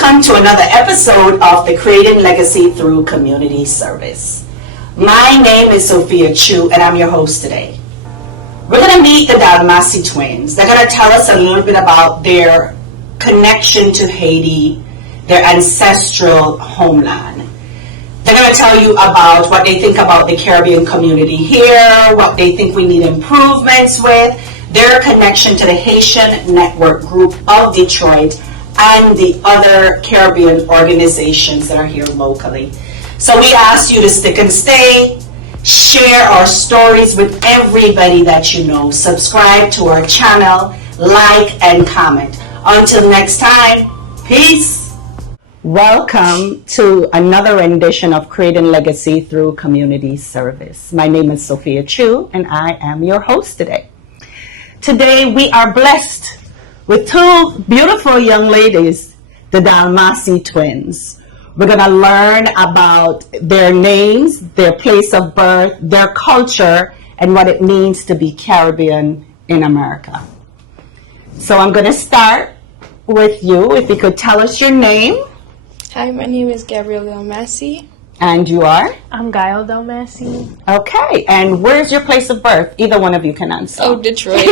Welcome to another episode of the Creating Legacy Through Community Service. My name is Sophia Chu and I'm your host today. We're going to meet the Dalmacy twins. They're going to tell us a little bit about their connection to Haiti, their ancestral homeland. They're going to tell you about what they think about the Caribbean community here, what they think we need improvements with, their connection to the Haitian Network Group of Detroit, and the other Caribbean organizations that are here locally. So we ask you to stick and stay, share our stories with everybody that you know, subscribe to our channel, like and comment. Until next time, peace. Welcome to another rendition of Creating Legacy Through Community Service. My name is Sophia Chu and I am your host today. Today we are blessed with two beautiful young ladies, the Dalmacy twins. We're going to learn about their names, their place of birth, their culture, and what it means to be Caribbean in America. So I'm going to start with you. If you could tell us your name. Hi, my name is Gabby Dalmacy. And you are? I'm Gaelle Dalmacy. Okay, and where's your place of birth? Either one of you can answer. Oh, Detroit.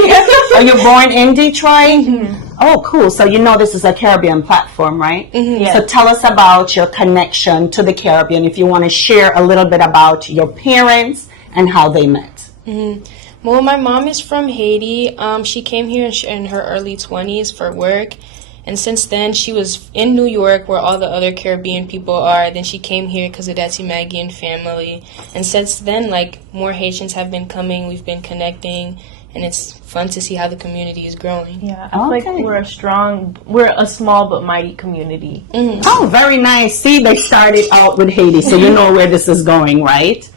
Are you born in Detroit? Mm-hmm. Oh, cool. So you know this is a Caribbean platform, right? Mm-hmm. Yeah. So tell us about your connection to the Caribbean. If you want to share a little bit about your parents and how they met. Mm-hmm. Well, my mom is from Haiti. She came here in her early 20s for work. And since then, she was in New York where all the other Caribbean people are. Then she came here because of Daddy Maggie and family. And since then, more Haitians have been coming. We've been connecting. And it's fun to see how the community is growing. Yeah, I feel like we're a small but mighty community. Mm-hmm. Oh, very nice. See, they started out with Haiti, so you know where this is going, right?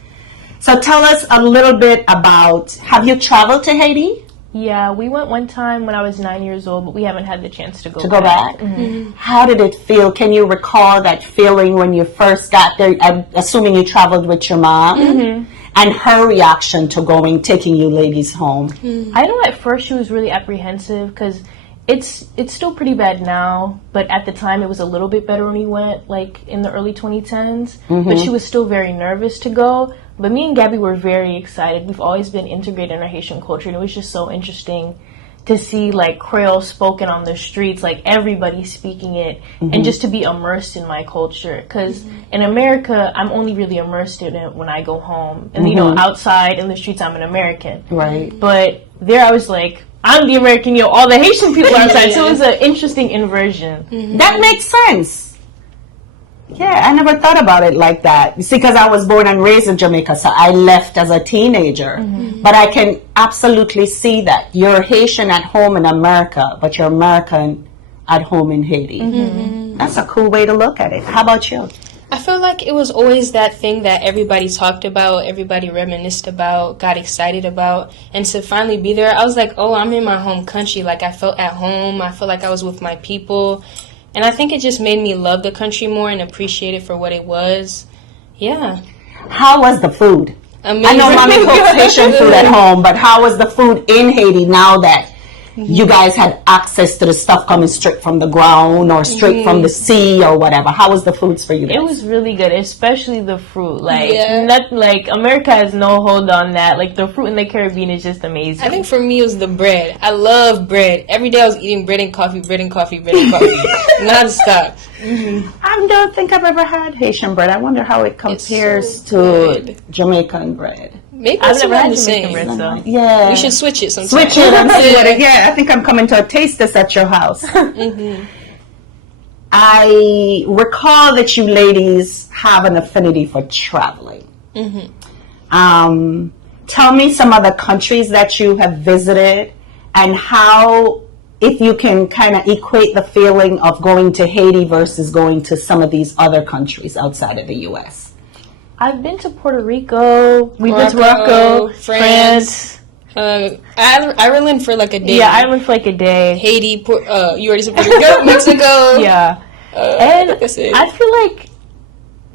So tell us a little bit about, have you traveled to Haiti? Yeah, we went one time when I was 9 years old, but we haven't had the chance to go back. Mm-hmm. How did it feel? Can you recall that feeling when you first got there? I'm assuming you traveled with your mom. Mm-hmm. And her reaction to taking you ladies home. Mm-hmm. I know at first she was really apprehensive because it's still pretty bad now, but at the time it was a little bit better when we went, in the early 2010s. Mm-hmm. But she was still very nervous to go. But me and Gabby were very excited. We've always been integrated in our Haitian culture, and it was just so interesting to see Creole spoken on the streets, everybody speaking it, mm-hmm. and just to be immersed in my culture. Because in America, I'm only really immersed in it when I go home. And, mm-hmm. Outside in the streets, I'm an American. Right. But there I was I'm the American, all the Haitian people are outside. So it was an interesting inversion. Mm-hmm. That makes sense. Yeah, I never thought about it like that. You see, because I was born and raised in Jamaica, so I left as a teenager. Mm-hmm. But I can absolutely see that. You're Haitian at home in America, but you're American at home in Haiti. Mm-hmm. That's a cool way to look at it. How about you? I feel like it was always that thing that everybody talked about, everybody reminisced about, got excited about. And to finally be there, I was like, oh, I'm in my home country. I felt at home. I felt like I was with my people. And I think it just made me love the country more and appreciate it for what it was. Yeah. How was the food? Amazing. I know mommy cooks Haitian food at home, but how was the food in Haiti now that you guys had access to the stuff coming straight from the ground or straight from the sea or whatever? How was the foods for you guys? It was really good, especially the fruit. America has no hold on that. The fruit in the Caribbean is just amazing. I think for me it was the bread. I love bread. Every day I was eating bread and coffee, bread and coffee, bread and coffee, nonstop. Mm-hmm. I don't think I've ever had Haitian bread. I wonder how it compares to Jamaican bread. Maybe I've it's never had the same. Jamaican bread, though. Yeah. We should switch it sometime. Switch it and see what it. Yeah, I think I'm coming to a taste test at your house. Mm-hmm. I recall that you ladies have an affinity for traveling. Mm-hmm. Tell me some other countries that you have visited and how, if you can kind of equate the feeling of going to Haiti versus going to some of these other countries outside of the U.S. I've been to Puerto Rico. We've been to Morocco, France. Ireland for a day. Yeah, Ireland for a day. Haiti, you already said Puerto Rico, Mexico. Yeah. And I feel like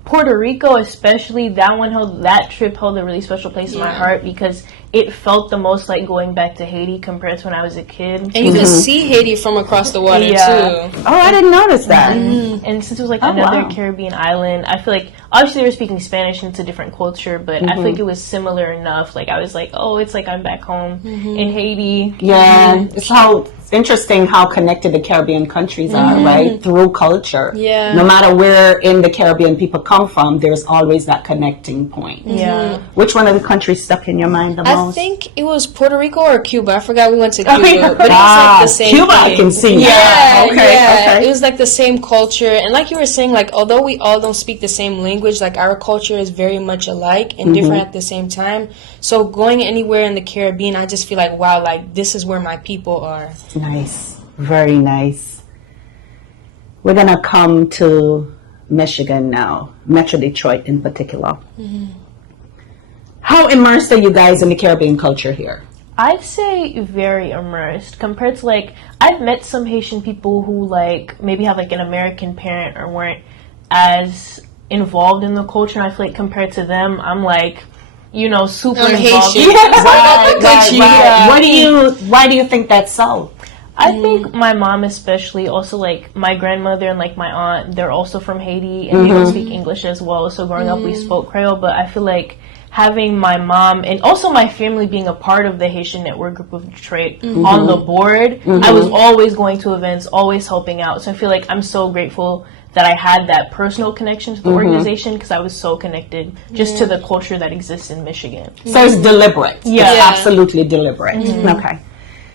Puerto Rico, especially, that trip held a really special place in my heart because it felt the most like going back to Haiti compared to when I was a kid. And you could see Haiti from across the water, too. Oh, I didn't notice that. And since it was like another Caribbean island, I feel like obviously they were speaking Spanish and it's a different culture, but I feel like it was similar enough. Like I was like, oh, it's like I'm back home in Haiti. Yeah, it's how interesting how connected the Caribbean countries are, right? Through culture. Yeah. No matter where in the Caribbean people come from, there's always that connecting point. Yeah. Which one of the countries stuck in your mind the most? I think it was Puerto Rico or Cuba. I forgot we went to Oh, Cuba, yeah. but it was like the same Cuba, thing. I can see. Yeah, Okay. It was like the same culture, and like you were saying, like although we all don't speak the same language, like our culture is very much alike and different at the same time. So going anywhere in the Caribbean, I just feel like wow, like this is where my people are. Nice. Very nice. We're going to come to Michigan now, Metro Detroit in particular. How immersed are you guys in the Caribbean culture here? I'd say very immersed compared to like I've met some Haitian people who like maybe have like an American parent or weren't as involved in the culture, and I feel like compared to them I'm like, you know, super I'm involved. Haitian. Yeah. Why do you think that's so? I think my mom especially, also like my grandmother and like my aunt, they're also from Haiti and they don't speak English as well. So growing up we spoke Creole, but I feel like having my mom and also my family being a part of the Haitian Network Group of Detroit on the board, I was always going to events, always helping out. So I feel like I'm so grateful that I had that personal connection to the organization because I was so connected just to the culture that exists in Michigan. So it's deliberate. Yeah. It's absolutely deliberate. Okay.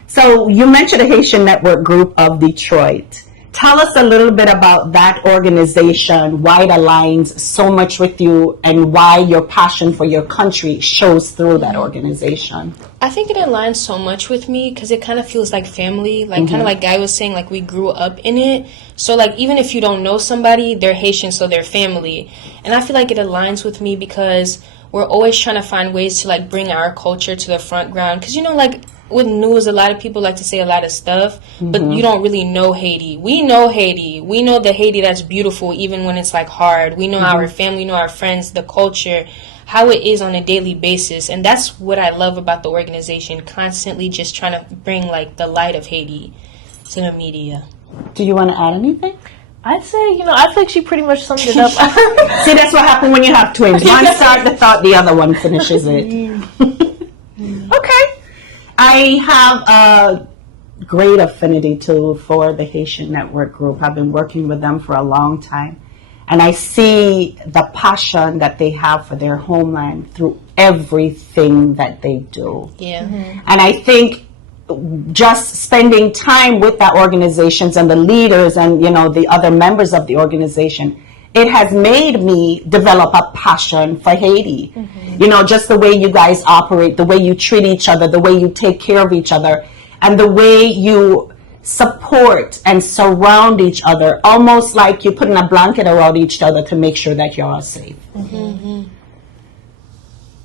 So you mentioned the Haitian Network Group of Detroit. Tell us a little bit about that organization, why it aligns so much with you, and why your passion for your country shows through that organization. I think it aligns so much with me because it kind of feels like family, like kind of like Guy was saying, like we grew up in it. So like even if you don't know somebody, they're Haitian, so they're family. And I feel like it aligns with me because we're always trying to find ways to like bring our culture to the front ground. Because you know, like with news, a lot of people like to say a lot of stuff, but you don't really know Haiti. We know Haiti. We know the Haiti that's beautiful even when it's like hard. We know our family, we know our friends, the culture, how it is on a daily basis. And that's what I love about the organization, constantly just trying to bring like the light of Haiti to the media. Do you want to add anything? I'd say, you know, I feel like she pretty much summed it up. See, that's what happens when you have twins. One starts the thought, the other one finishes it. Okay. I have a great affinity for the Haitian Network Group. I've been working with them for a long time. And I see the passion that they have for their homeland through everything that they do. Yeah. And I think just spending time with the organizations and the leaders and, you know, the other members of the organization, it has made me develop a passion for Haiti. You know, just the way you guys operate, the way you treat each other, the way you take care of each other, and the way you support and surround each other, almost like you're putting a blanket around each other to make sure that you're all safe.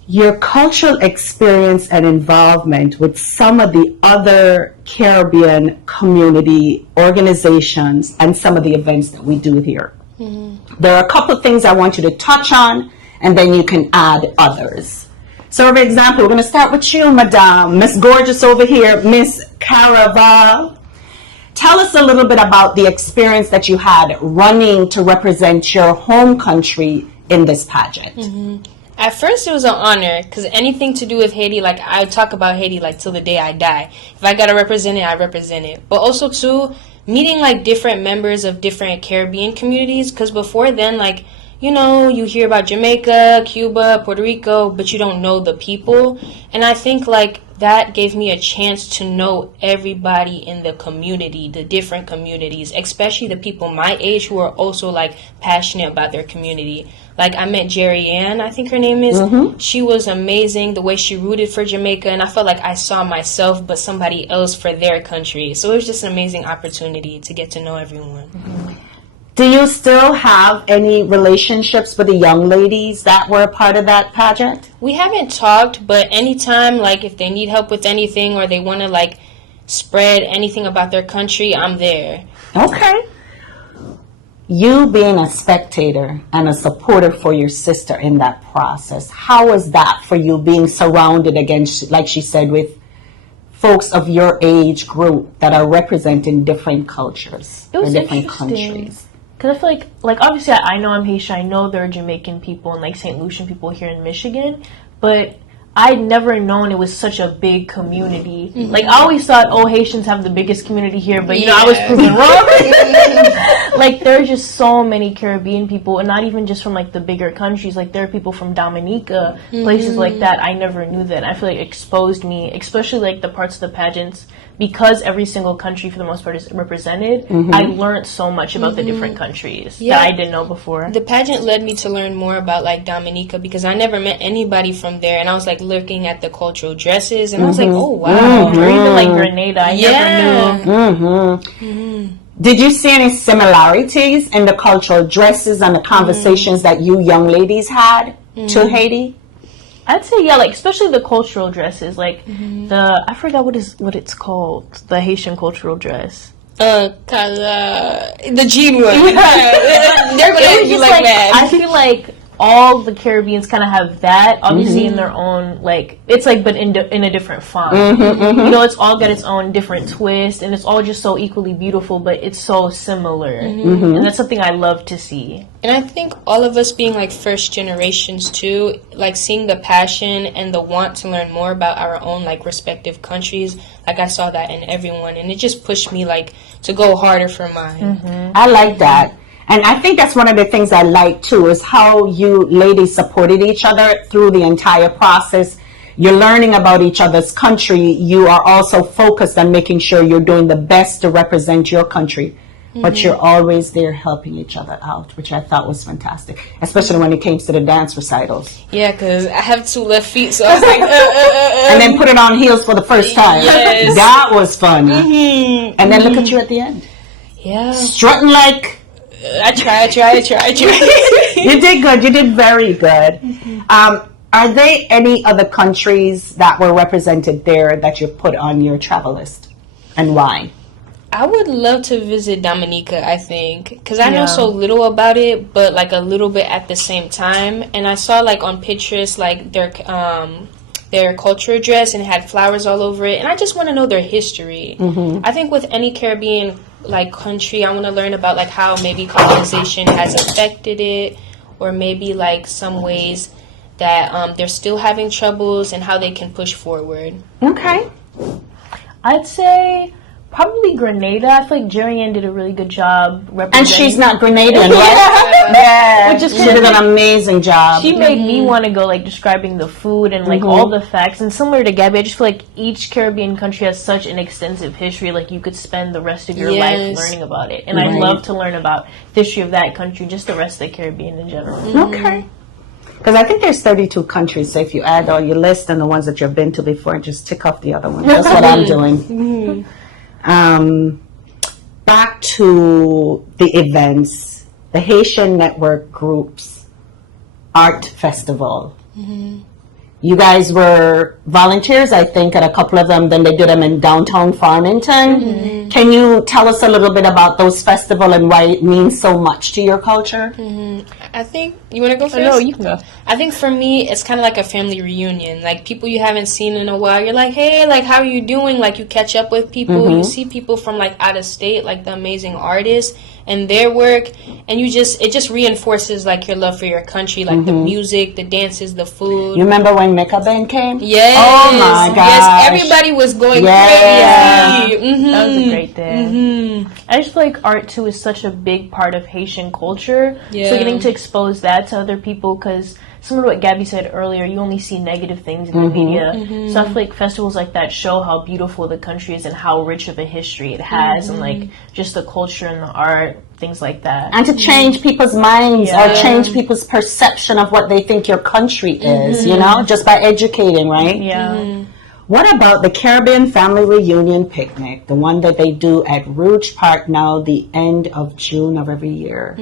Your cultural experience and involvement with some of the other Caribbean community organizations and some of the events that we do here. There are a couple of things I want you to touch on, and then you can add others. So, for example, we're going to start with you, Madame, Miss Gorgeous over here, Miss Caraval. Tell us a little bit about the experience that you had running to represent your home country in this pageant. At first, it was an honor because anything to do with Haiti, like I talk about Haiti like till the day I die. If I gotta represent it, I represent it. But also too, meeting like different members of different Caribbean communities, because before then, like, you know, you hear about Jamaica, Cuba, Puerto Rico, but you don't know the people. And I think like that gave me a chance to know everybody in the community, the different communities, especially the people my age who are also like passionate about their community. Like I met Jerry Ann, I think her name is. She was amazing, the way she rooted for Jamaica, and I felt like I saw myself but somebody else for their country. So it was just an amazing opportunity to get to know everyone. Do you still have any relationships with the young ladies that were a part of that pageant? We haven't talked, but anytime, like if they need help with anything or they want to like spread anything about their country, I'm there. Okay. you being a spectator and a supporter for your sister in that process, how was that for you, being surrounded against, like she said, with folks of your age group that are representing different cultures It was or different interesting. countries? Because I feel like obviously I know I'm Haitian. I know there are Jamaican people and like St. Lucian people here in Michigan, but I'd never known it was such a big community. Like, I always thought, oh, Haitians have the biggest community here, but, you know, I was proven wrong. Like, there are just so many Caribbean people, and not even just from, like, the bigger countries. Like, there are people from Dominica, places like that. I never knew that. I feel like it exposed me, especially, like, the parts of the pageants. Because every single country, for the most part, is represented, I learned so much about the different countries that I didn't know before. The pageant led me to learn more about, like, Dominica, because I never met anybody from there, and I was, like, looking at the cultural dresses, and I was like, oh, wow. Or even, like, Grenada, I never knew. Did you see any similarities in the cultural dresses and the conversations that you young ladies had to Haiti? I'd say, yeah, like, especially the cultural dresses, like, I forgot what it's called, the Haitian cultural dress. The jean one. They're gonna be like that. I feel like all the Caribbeans kind of have that, obviously in their own, like, it's like, but in a different font. You know, it's all got its own different twist, and it's all just so equally beautiful, but it's so similar. And that's something I love to see. And I think all of us being, like, first generations, too, like, seeing the passion and the want to learn more about our own, like, respective countries, like, I saw that in everyone, and it just pushed me, like, to go harder for mine. I like that. And I think that's one of the things I like, too, is how you ladies supported each other through the entire process. You're learning about each other's country. You are also focused on making sure you're doing the best to represent your country. But you're always there helping each other out, which I thought was fantastic, especially when it came to the dance recitals. Yeah, because I have 2 left feet, so I was like, And then put it on heels for the first time. Yes. That was fun. And then look at you at the end. Yeah. Strutting like... I tried. You did good. You did very good. Are there any other countries that were represented there that you put on your travel list? And why? I would love to visit Dominica, I think, because I know so little about it, but, like, a little bit at the same time. And I saw, like, on Pinterest, like, their cultural dress, and it had flowers all over it. And I just want to know their history. I think with any Caribbean, like, country, I want to learn about, like, how maybe colonization has affected it, or maybe, like, some ways that they're still having troubles and how they can push forward. Okay. I'd say probably Grenada. I feel like Jerry Ann did a really good job representing. And she's not Grenadian, right? Yeah. Which is She did an amazing job. She made me want to go, like, describing the food and, like, all the facts. And similar to Gabby, I just feel like each Caribbean country has such an extensive history. Like, you could spend the rest of your life learning about it. And I'd love to learn about the history of that country, just the rest of the Caribbean in general. Okay. Because I think there's 32 countries, so if you add all your list and the ones that you've been to before, just tick off the other ones. That's what I'm doing. Back to the events, the Haitian Network Group's Art Festival. You guys were volunteers, I think, at a couple of them. Then they did them in downtown Farmington. Can you tell us a little bit about those festivals and why it means so much to your culture? I think, you want to go first? No, you can go. I think for me, it's kind of like a family reunion. Like, people you haven't seen in a while, you're like, hey, like, how are you doing? Like, you catch up with people. You see people from, like, out of state, like the amazing artists and their work. And it just reinforces, like, your love for your country, like the music, the dances, the food. You remember when Mecca Ben came? Yes. Oh, my gosh. Yes, everybody was going crazy. That was a great day. I just feel like art, too, is such a big part of Haitian culture. Yeah. So getting to expose that to other people, because similar to what Gabby said earlier, you only see negative things in the media. So I feel like festivals like that show how beautiful the country is and how rich of a history it has, and, like, just the culture and the art, things like that. And to change people's minds or change people's perception of what they think your country is, you know, just by educating, right? Yeah. What about the Caribbean Family Reunion Picnic, the one that they do at Rouge Park now, the end of June of every year?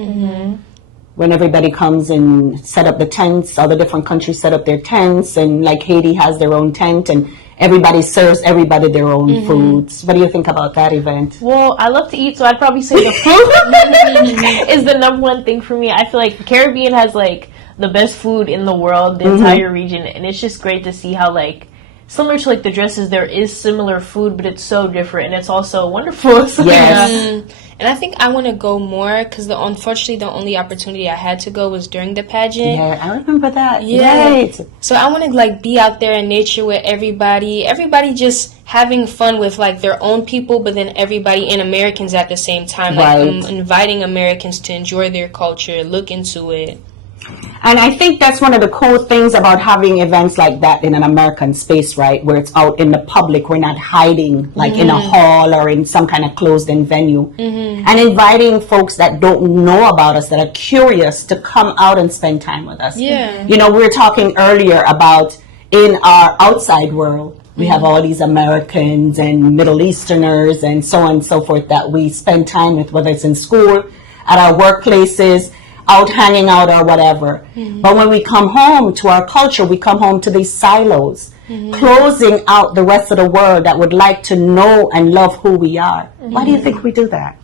when everybody comes and set up the tents, all the different countries set up their tents, and like Haiti has their own tent, and everybody serves everybody their own foods. What do you think about that event? Well, I love to eat, so I'd probably say the food is the number one thing for me. I feel like the Caribbean has like the best food in the world, the entire region, and it's just great to see how like similar to like the dresses, there is similar food, but it's so different, and it's also wonderful. So, Yes. And I think I want to go more because unfortunately the only opportunity I had to go was during the pageant. Yeah, I remember that. Yeah. Right. So I want to like be out there in nature with everybody just having fun with like their own people, but then everybody and Americans at the same time. Like Right. inviting Americans to enjoy their culture, look into it. And I think that's one of the cool things about having events like that in an American space, right? Where it's out in the public. We're not hiding like in a hall or in some kind of closed-in venue. And inviting folks that don't know about us, that are curious, to come out and spend time with us. Yeah. You know, we were talking earlier about in our outside world, we have all these Americans and Middle Easterners and so on and so forth that we spend time with, whether it's in school, at our workplaces, out hanging out or whatever. But when we come home to our culture, we come home to these silos, closing out the rest of the world that would like to know and love who we are. Why do you think we do that?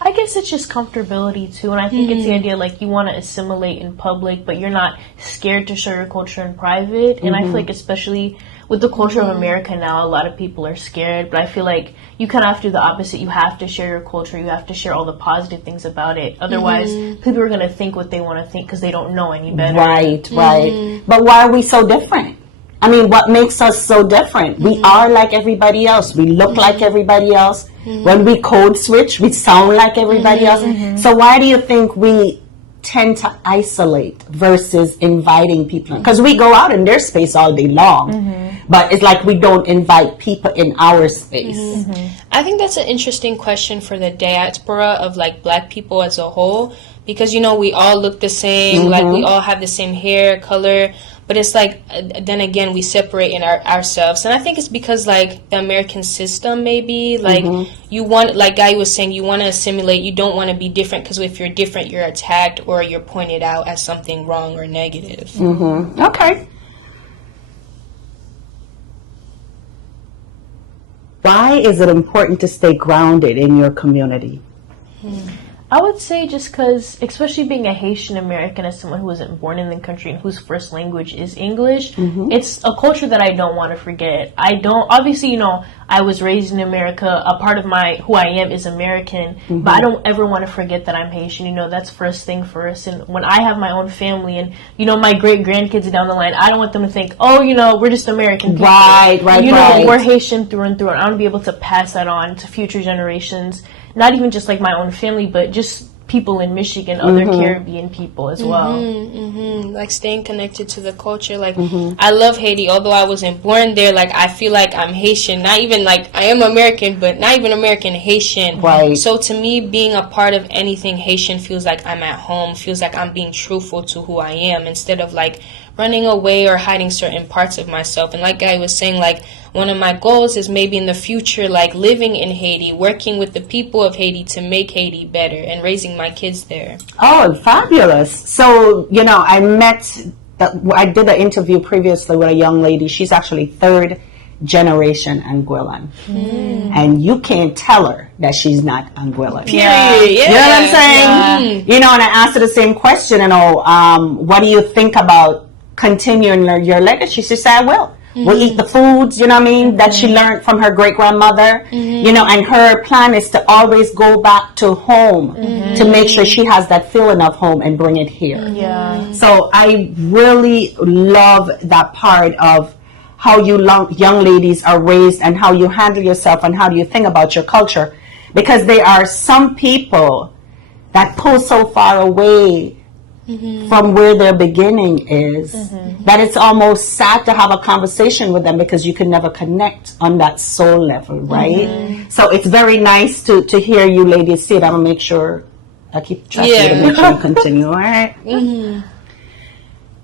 I guess it's just comfortability too, and I think it's the idea like you want to assimilate in public, but you're not scared to show your culture in private. And I feel like especially with the culture of America now, a lot of people are scared, but I feel like you kind of have to do the opposite. You have to share your culture. You have to share all the positive things about it. Otherwise, people are going to think what they want to think because they don't know any better. Right, right. But why are we so different? I mean, what makes us so different? We are like everybody else. We look like everybody else. When we code switch, we sound like everybody else. So why do you think we tend to isolate versus inviting people? Because we go out in their space all day long, but it's like we don't invite people in our space. I think that's an interesting question for the diaspora of like black people as a whole, because you know we all look the same, like we all have the same hair color, but it's like then again we separate in ourselves, and I think it's because like the American system maybe like you want, like Guy was saying, you want to assimilate, you don't want to be different, because if you're different you're attacked or you're pointed out as something wrong or negative. Okay. Why is it important to stay grounded in your community? I would say just because, especially being a Haitian American, as someone who wasn't born in the country and whose first language is English, it's a culture that I don't want to forget. Obviously, you know, I was raised in America. A part of who I am is American, but I don't ever want to forget that I'm Haitian. You know, that's first thing first. And when I have my own family and, you know, my great grandkids down the line, I don't want them to think, oh, you know, we're just American people. Right, You know, we're Haitian through and through. And I want to be able to pass that on to future generations. Not even just like my own family, but just people in Michigan, other Caribbean people as well. Like staying connected to the culture. Like I love Haiti, although I wasn't born there. Like I feel like I'm Haitian, not even like I am American, but not even American, Haitian. Right. So to me, being a part of anything Haitian feels like I'm at home, feels like I'm being truthful to who I am, instead of like running away or hiding certain parts of myself. And like Guy was saying, like one of my goals is maybe in the future, like living in Haiti, working with the people of Haiti to make Haiti better, and raising my kids there. Oh, fabulous. So, you know, I did an interview previously with a young lady. She's actually third generation Anguillan. And you can't tell her that she's not Anguillan. Yeah. You know what I'm saying? You know, and I asked her the same question, you know, what do you think about continuing your legacy? She said, I will. We'll eat the foods, you know what I mean, that she learned from her great-grandmother, you know, and her plan is to always go back to home to make sure she has that feeling of home and bring it here. Yeah. So I really love that part of how you young ladies are raised and how you handle yourself and how do you think about your culture, because there are some people that pull so far away from where their beginning is that it's almost sad to have a conversation with them because you can never connect on that soul level, right? So it's very nice to hear you ladies say it. I'm gonna make sure I keep track of it and make sure you continue. All right.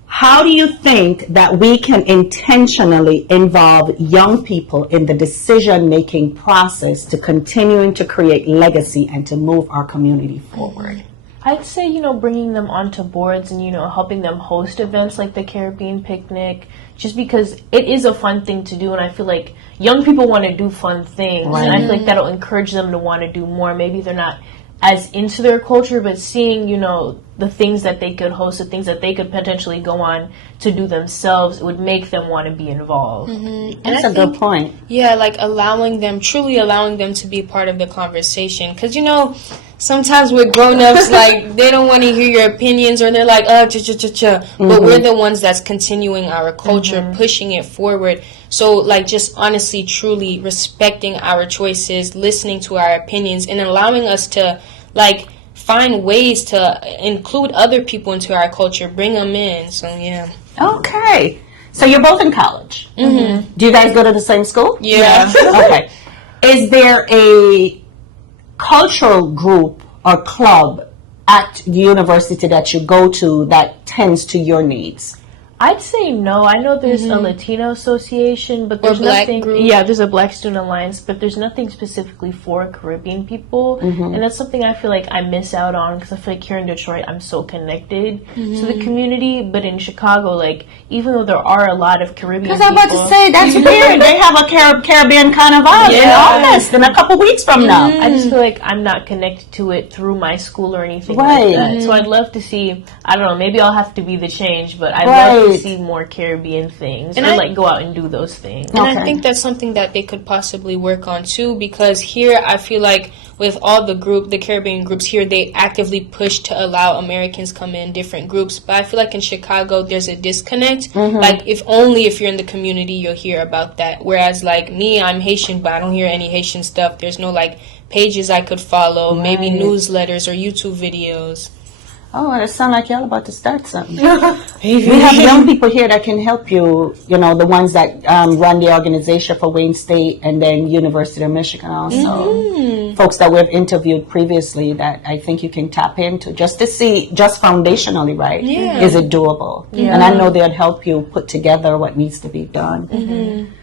How do you think that we can intentionally involve young people in the decision-making process to continuing to create legacy and to move our community forward? I'd say, bringing them onto boards and, helping them host events like the Caribbean picnic, just because it is a fun thing to do. And I feel like young people want to do fun things. Right. And I feel like that'll encourage them to want to do more. Maybe they're not as into their culture, but seeing, the things that they could host, the things that they could potentially go on to do themselves, it would make them want to be involved. Mm-hmm. That's a good point. Yeah, like truly allowing them to be part of the conversation. Because, sometimes with grown-ups, like, they don't want to hear your opinions, or they're like, Mm-hmm. But we're the ones that's continuing our culture, pushing it forward. So, like, just honestly, truly respecting our choices, listening to our opinions, and allowing us to, like, find ways to include other people into our culture, bring them in. So, yeah. Okay. So you're both in college. Mm-hmm. Do you guys go to the same school? Yeah. Okay. Is there a cultural group or club at the university that you go to that tends to your needs? I'd say no. I know there's a Latino association, but there's Black nothing. group. Yeah, there's a Black Student Alliance, but there's nothing specifically for Caribbean people, and that's something I feel like I miss out on, because I feel like here in Detroit I'm so connected to the community, but in Chicago, like, even though there are a lot of Caribbean Because I'm people, about to say, that's weird. They have a Caribbean kind of vibe in August, in a couple weeks from now. I just feel like I'm not connected to it through my school or anything Right. like that. So I'd love to see, I don't know, maybe I'll have to be the change, but I'd Right. love to see more Caribbean things, And or I- like go out and do those things. And Okay. I think that's something that they could possibly work on too, because here I feel like with all the Caribbean groups here, they actively push to allow Americans come in different groups. But I feel like in Chicago, there's a disconnect. Like, if you're in the community, you'll hear about that. Whereas, like me, I'm Haitian, but I don't hear any Haitian stuff. There's no, like, pages I could follow, maybe newsletters or YouTube videos. Oh, it sounds like y'all about to start something. We have young people here that can help you, the ones that run the organization for Wayne State and then University of Michigan also. Folks that we've interviewed previously that I think you can tap into just to see, just foundationally, right? Yeah. Is it doable? Yeah. And I know they'd help you put together what needs to be done.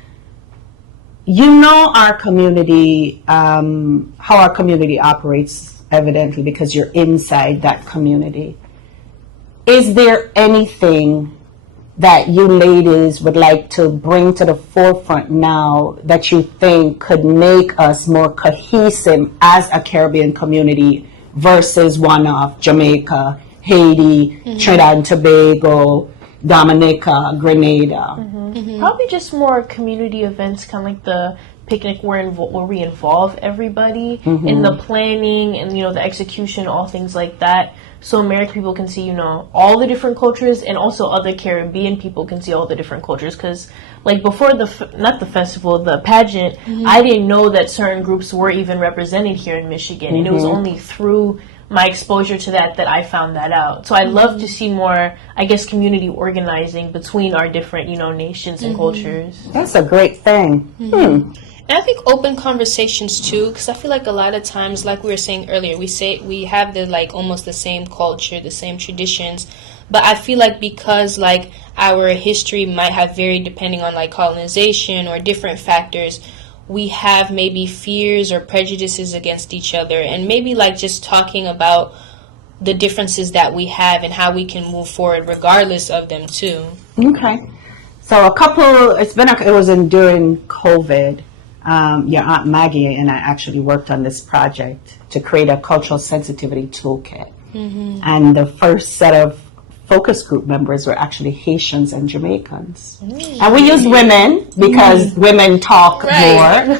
You know our community, how our community operates, evidently, because you're inside that community. Is there anything that you ladies would like to bring to the forefront now that you think could make us more cohesive as a Caribbean community versus one of Jamaica, Haiti, Trinidad and Tobago, Dominica, Grenada? Probably just more community events, kind of like the picnic where we involve everybody in the planning and the execution, all things like that, so American people can see all the different cultures, and also other Caribbean people can see all the different cultures. Because like before the pageant, I didn't know that certain groups were even represented here in Michigan, and it was only through my exposure to that I found that out. So I'd love to see more, I guess, community organizing between our different nations and cultures. That's a great thing. And I think open conversations too, because I feel like a lot of times, like we were saying earlier, we have the almost the same culture, the same traditions, but I feel like because our history might have varied depending on colonization or different factors, we have maybe fears or prejudices against each other, and maybe just talking about the differences that we have and how we can move forward regardless of them too. Okay. So it was during COVID. Your Aunt Maggie and I actually worked on this project to create a cultural sensitivity toolkit. And the first set of focus group members were actually Haitians and Jamaicans. And we used women because women talk more.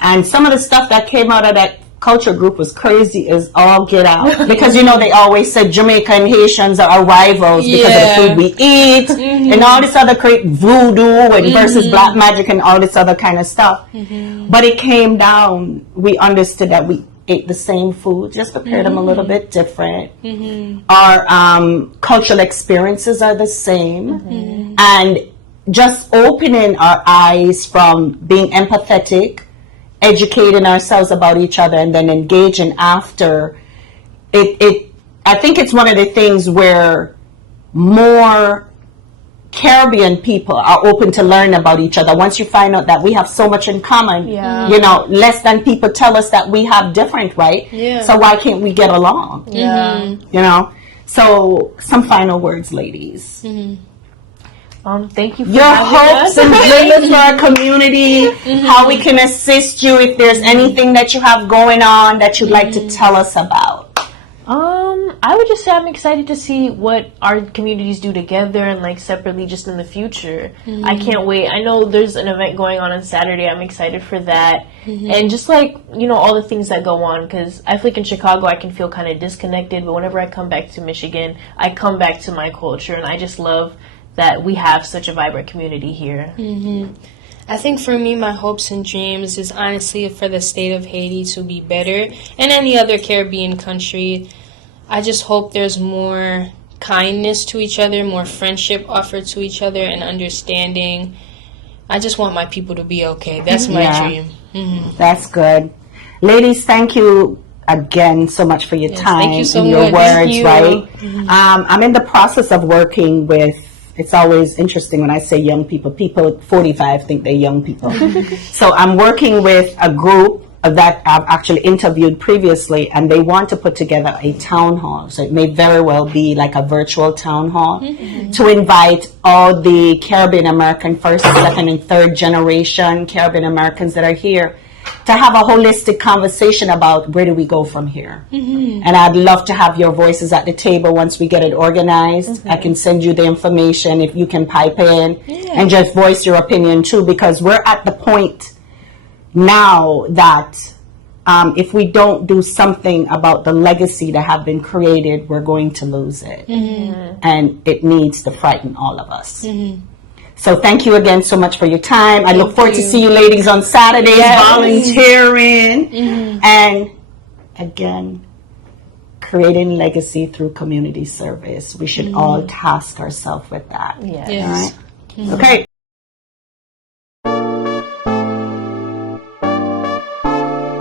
And some of the stuff that came out of that culture group was crazy as all get out. Because, they always said Jamaica and Haitians are our rivals because of the food we eat and all this other voodoo and versus black magic and all this other kind of stuff. But it came down, we understood that we ate the same food, just prepared them a little bit different. Our cultural experiences are the same. And just opening our eyes from being empathetic, educating ourselves about each other, and then engaging after I think it's one of the things where more Caribbean people are open to learn about each other. Once you find out that we have so much in common, you know, less than people tell us that we have different, right? Yeah. So why can't we get along? Yeah. You know? So some final words, ladies. Thank you for Your having hopes us. and dreams for our community, how we can assist you, if there's anything that you have going on that you'd like to tell us about. I would just say I'm excited to see what our communities do together and like separately just in the future. I can't wait. I know there's an event going on Saturday. I'm excited for that. And just like, you know, all the things that go on, because I feel like in Chicago I can feel kind of disconnected, but whenever I come back to Michigan, I come back to my culture, and I just love that we have such a vibrant community here. I think for me, my hopes and dreams is honestly for the state of Haiti to be better, and any other Caribbean country. I just hope there's more kindness to each other, more friendship offered to each other, and understanding. I just want my people to be okay. That's my dream. That's good. Ladies, thank you again so much for your time thank you so and your much. words, Thank you. right? I'm in the process of working with, it's always interesting when I say young people. People 45 think they're young people. So I'm working with a group that I've actually interviewed previously, and they want to put together a town hall. So it may very well be like a virtual town hall to invite all the Caribbean American first, second, and third generation Caribbean Americans that are here to have a holistic conversation about where do we go from here. And I'd love to have your voices at the table once we get it organized. I can send you the information if you can pipe in and just voice your opinion too, because we're at the point now that if we don't do something about the legacy that have been created, we're going to lose it. And it needs to frighten all of us. So thank you again so much for your time. I look forward to see you ladies on Saturdays volunteering. And again, creating legacy through community service. We should all task ourselves with that. Yes. Yes. All right? Okay.